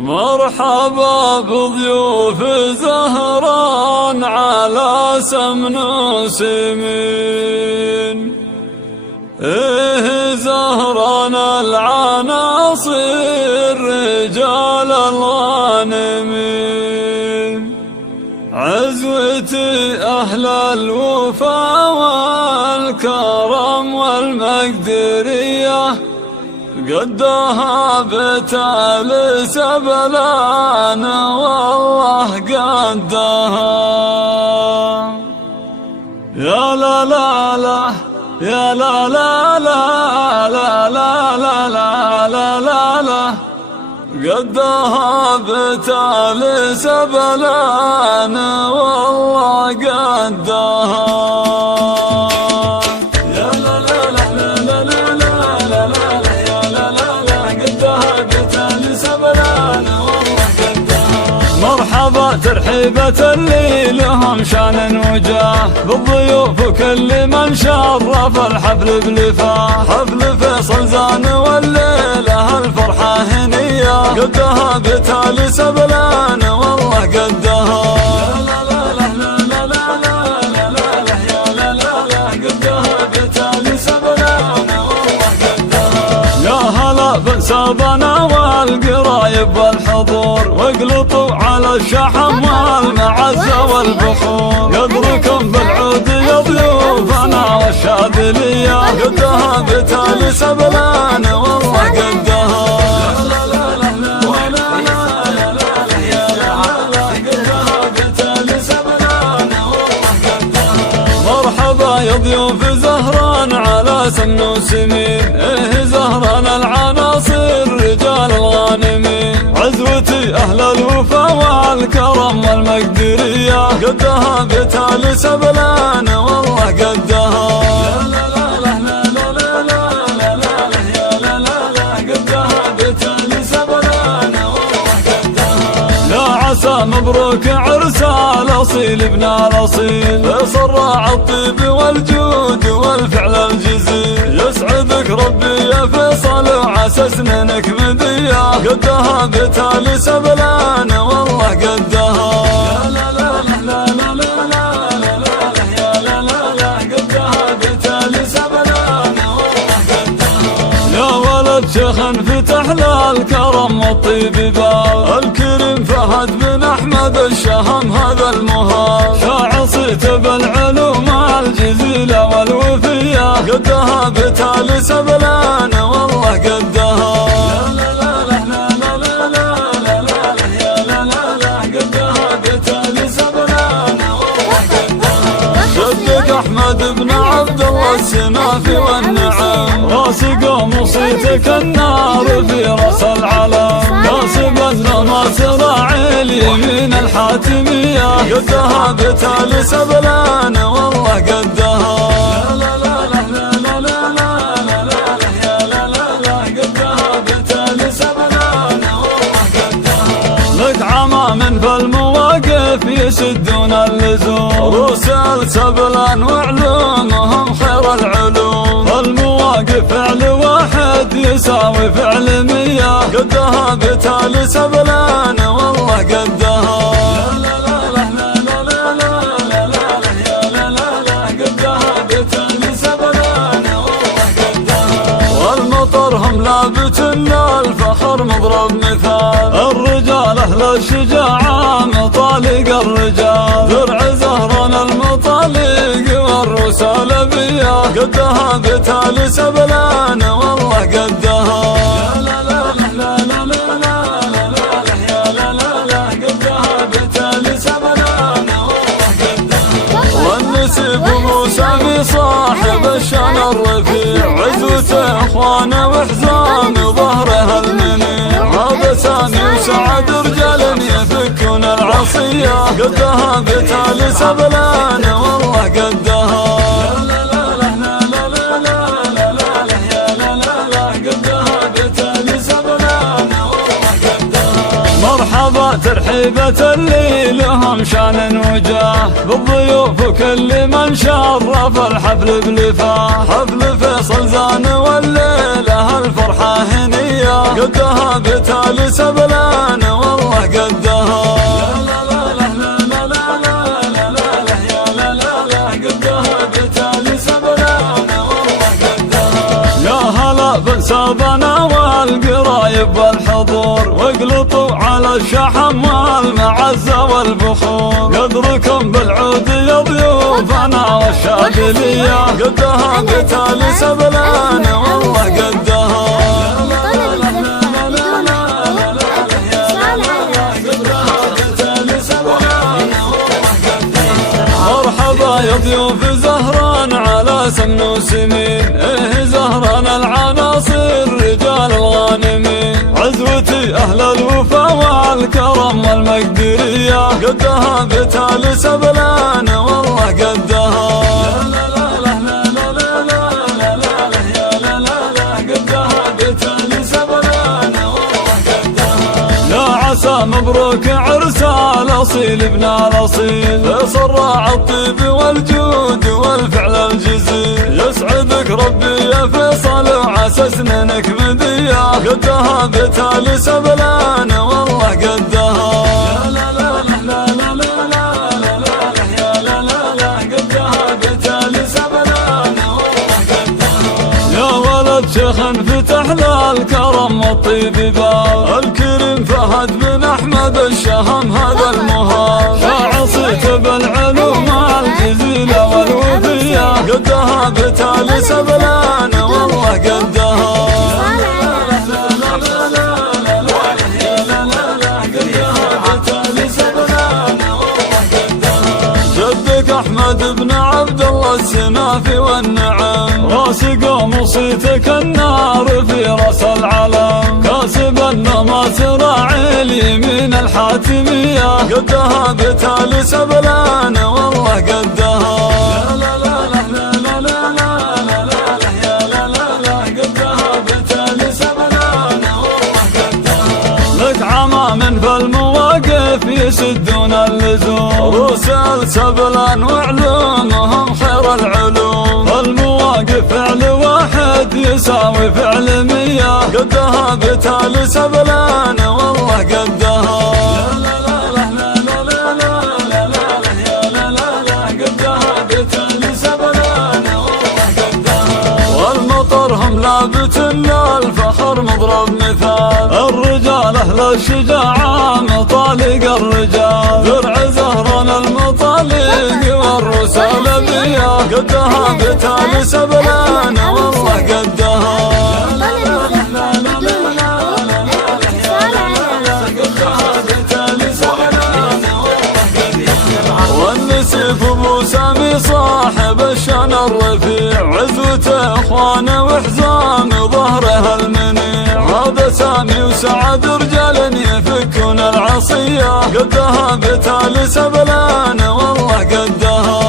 مرحبا بضيوف زهران على سمن سمين. زهران العناصر رجال الغانمين، عزوتي أهل الوفا والكرم والمقدرية، قدها بتال سبلان والله قدها. يا لا لا لا يا لا لا لا لا لا لا لا لا لا لا، قدها بتال سبلان والله قدها. مرحبا ترحيبة اللي لهم شان وجاه، بالضيوف وكل من شرف الحفل بلفاه. حفل فيصل زان والليلة الفرحة هنية، قدها بتال سبلان والله قدها. بن سابنا والقرايب والحضور، واقلطوا على الشحم والمعزة والبخور. يدركم بالعود يا ضيوفنا والشاذلية، قدها بتال سبلان والله قدها. مرحبا يا ضيوف زهران على سمن سمين. زهران العناصر رجال الغانمين، عزوتي أهل الوفا والكرم والمقدرية، قدها بتال سبلان والله قدها. مبروك عرس الأصيل ابن الأصيل، فيصل راعى الطيب والجود والفعل الجزيل. يسعدك ربي يا فيصل وعسى سنينك مدية، قدها بتال سبلان والله قدها. شيخ فتح له الكرم والطيب باب، الكريم فهد بن أحمد الشهم هذا المهاب. شاعر صيته بالعلوم الجزيلة والوفية، قدها بتال سبلان والله قدها. صدق أحمد بن عبد الله السنافي والنعم، راس قوم وصيتك النار في راس العلم. كاسب النما سراعي اليمين الحاتمية، قدها بتال سبلان والله قدها. لك عمام فالمواقف يسدون اللزوم، رسل سبلان وعلومهم خير العلوم. المواقف فعل واحد يساوي فعل 100، قدها بتال سبلان والله قدها. والمطر هم لابت الفخر مضرب مثال، الرجال أهل الشجاعة مطالق الرجال. درع زهران المطالق والرسالة بيا، قدها بتال سبلان والله قدها. والنسيب موسى صاحب الشان الرفيع، عزوته اخوانه وحزام ظهره المنيع. هذا سامي وسعد رجال يفكون العصية، قدها بتال سبلان والله قدها. مرحبا ترحيبة اللي لهم شان وجاه، بالضيوف وكل من شرف الحفل بلفاه. حفل فيصل زان والليلة الفرحة هنية، قدها بتال سبلان أصحابنا والقرايب والحضور، واقلطوا على الشحم والمعزة والبخور. قدركم بالعود يا ضيوفنا والشاذلية، قدها بتالي سبلان والله قدها. مرحبا يا ضيوف زهران على سمن وسمين، زهران العناصر رجال الغانمين. عزوتي أهل الوفا والكرم والمقدرية، قدها بتالي سبلان والله قدها. مبروك عرس الأصيل ابن الأصيل، صراع الطيب والجود والفعل الجزيل. يسعدك ربي يا فيصل وعسى سنينك مدية، قدها بتالي سبلان والله قدها. شيخ فتح له الكرم والطيب باب، الكريم فهد بن أحمد الشهم هذا المهاب. فعصيت بالعلوم الجزيلة والوفية، قدها بتالي سبلان والله قدها. جدك أحمد بن عبد الله السنافي والنعم، راسق وصيتك النار في راس العلم. كاسب النماس راعي اليمين الحاتمية، قدها بتالي سبلان والله قدها. لك عمام فالمواقف يسدون اللزوم، رسل سبلان وعلومهم خير العلوم. المواقف فعل واحد يساوي فعل 100، قدها بتالي سبلان والله قدها. والمطر هم لابت للفخر مضرب مثال، الرجال أهل الشجاعة مطالق الرجال. درع زهران المطالق والرسالة بيا، قدها بتالي سبلان والله قدها. والنسيف ابو سامي صاحب الشان الرفيع، عزوته اخوانه وحزام ظهره المنيع. هذا سامي وسعد رجال يفكون العصية، قدها بتالي سبلان والله قدها.